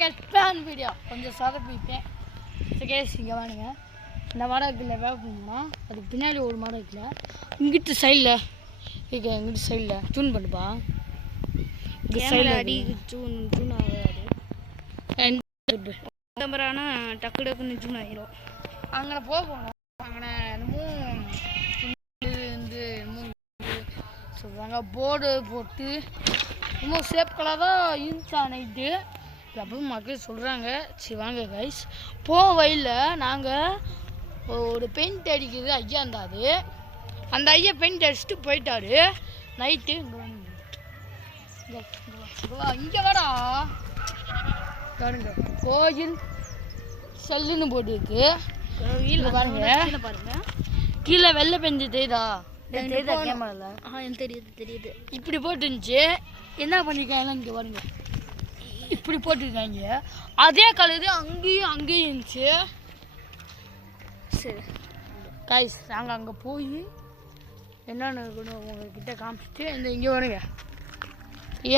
கெட்டான video கொஞ்சம் சொதப்பிட்டேன். Case இங்கே வானுங்க. இந்த மரம் இருக்குல்ல வேப்பம்னா அதுக்கு பின்னாடி ஒரு மரம் இருக்குல்ல இங்கிட்டு சைடில் இங்கே இங்கிட்டு சைடில் டியூன் பண்ணுப்பா. இங்கே சைடில் அடி டியூன் ஆகாது. கேமரானா டக்கு டக்குன்னு டியூன் ஆகிரும். அங்கே போகணும். அங்கே என்னமோ சொல்கிறாங்க போர்டு போட்டு ரொம்ப சேஃப் கலராக இருந்துச்சா நைட்டு எப்பவும் மக்கள் சொல்கிறாங்க. சரி வாங்க கைஸ் வயலில் நாங்கள் ஒரு பெயிண்ட் அடிக்கிறது ஐயா இருந்தாரு. அந்த ஐயா பெயிண்ட் அடிச்சுட்டு போயிட்டாரு நைட்டு. இங்கே வாடா பாருங்க கோயில் செல்லுன்னு போட்டுருக்கு. பாருங்க கீழே வெள்ளை பெஞ்சு தெரியுதா? தெரியுது. இப்படி போட்டுருந்துச்சு. என்ன பண்ணிருக்காங்க இங்கே பாருங்க இப்படி போட்டிருக்காங்க. அதே கலரு அங்கேயும் இருந்துச்சு. சரி கைஸ் நாங்கள் அங்கே போய் என்னென்ன இருக்கணும் உங்ககிட்ட காமிச்சிட்டு இந்த இங்கே வருங்க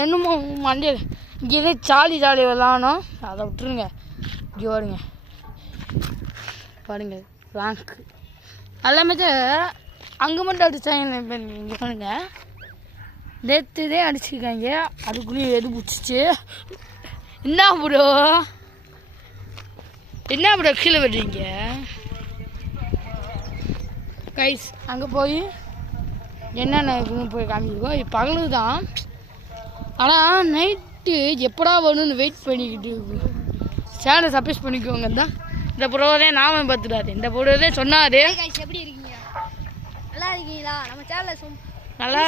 என்னமோ மண்டியல் இங்கே எதோ ஜாலி விளாடணும் அதை விட்டுருங்க. இங்கே வருங்க பாருங்க ரேங்க்கு எல்லாமே அங்கே மட்டும் அடித்தாங்க. இங்கே பாருங்க நேற்றுதே அடிச்சிருக்காங்க. அதுக்குள்ளேயும் எது பிடிச்சிச்சு. என்ன ப்ரோ கீழே விடுறீங்க கைஸ்? அங்கே போய் என்னென்ன இருக்குன்னு போய் காமிச்சிருக்கோம். இது பகலு தான். ஆனால் நைட்டு எப்படா வரணும்னு வெயிட் பண்ணிக்கிட்டு சேனலை சப்ஸ்கிரைப் பண்ணிக்கோங்க. தான் இந்த ப்ரோதே நாம பார்த்துடாது. இந்த ப்ரோதே சொன்னாரு. எப்படி இருக்கீங்க? நல்லா இருக்கீங்களா? நம்ம சேனலில் நல்லா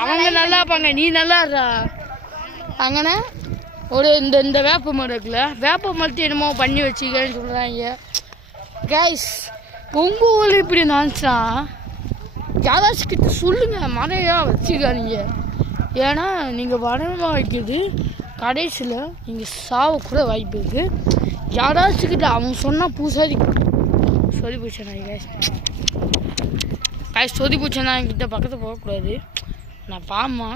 அவங்க நல்லா இருப்பாங்க. நீ நல்லா இருடா. அங்கண்ணே ஒரு இந்த வேப்ப மரம் இருக்குல்ல வேப்ப மரத்தை என்னமோ பண்ணி வச்சுக்கன்னு சொல்கிறாங்க. கைஸ் உங்கள் ஊரில் இப்படி நினச்சா யாராச்சும் கிட்ட சொல்லுங்கள் மழையாக வச்சுக்காதீங்க. ஏன்னா நீங்கள் வடமாக வைக்கிறது கடைசியில் நீங்கள் சாவக்கூட வாய்ப்பு இருக்குது. யாராச்சும் கிட்ட அவங்க சொன்னால் பூசாதி சொல்லி போச்சேண்ணா கைஸ் சொதி பூச்சேண்ணா என்கிட்ட பக்கத்தில் போகக்கூடாது. நான் பாம்மா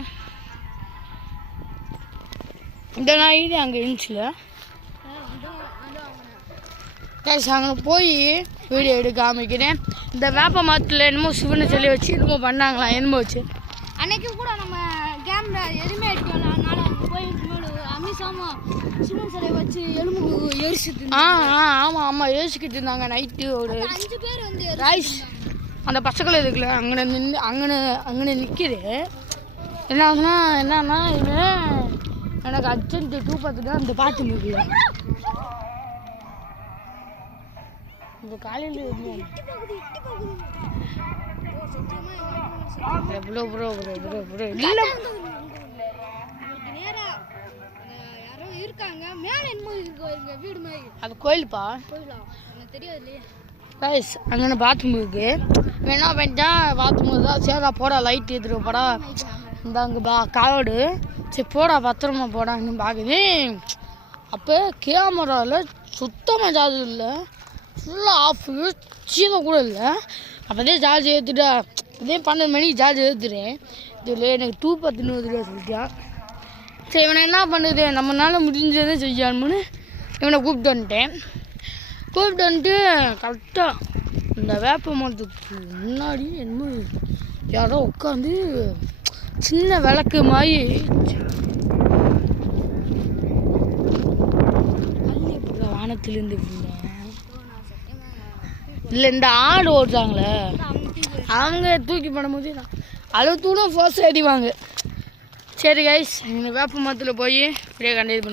இந்த நாய் அங்கே இருந்துச்சுல கைஸ் அங்கே போய் வீடியோ எடுக்க காமிக்கிறேன். இந்த வேப்ப மரத்தில் என்னமோ சிவனை சொல்லி வச்சு என்னமோ பண்ணாங்களா என்னமோ வச்சு அன்னைக்கு கூட நம்ம கேமரா எதுவுமே எடுக்கல. அதனால போய் அமிசாமா சிவன் சிலை வச்சு எலும்பு எரிச்சிட்டு ஆமாம் எரிச்சிக்கிட்டு இருந்தாங்க நைட்டு. ஒரு 5 பேர் வந்து ரைஸ் அந்த பச்சைக்கலை இருக்குல்ல அங்கே நிற்கிது. என்ன ஆகுதுன்னா என்னன்னா இது எனக்கு அர்ஜென்ட் 2 அந்த பாட்டு இருக்குல்ல இந்த காலையில் அது கோயிலுப்பா தெரியாது இல்லையா கைஸ். அங்கே பாத்ரூம் இருக்கு. என்ன பண்ணிட்டா பாத்ரூம் தான் சேரா போடா லைட் ஏற்றுட்டு போடா இந்த அங்கே காடு சரி போடா பத்திரமா போடான்னு பார்க்குது. அப்போ கேமராவில் சுத்தமாக சார்ஜ் இல்லை. ஃபுல்லாக ஆஃபு சீதை கூட இல்லை. அப்போதே சார்ஜ் ஏற்றுட்டா இதே 12 மணிக்கு சார்ஜ் ஏற்றுறேன். இதில் எனக்கு 2:10 சொல்லிட்டான். சரி இவனை என்ன பண்ணுது நம்மளால முடிஞ்சதை செய்யணும்னு இவனை கூப்பிட்டு வந்துட்டு கரெக்டாக இந்த வேப்ப மரத்துக்கு முன்னாடி என்னமோ யாரோ உட்காந்து சின்ன விளக்கு மாதிரி வானத்திலிருந்து இல்லை இந்த ஆடு ஓடுறாங்களே அவங்க தூக்கி பண்ணும்போது அளவு தூரம் ஃபோர்ஸ் அடிவாங்க. சரி கைஸ் வேப்ப மரத்தில் போய் இப்படியே கண்டிப்பாக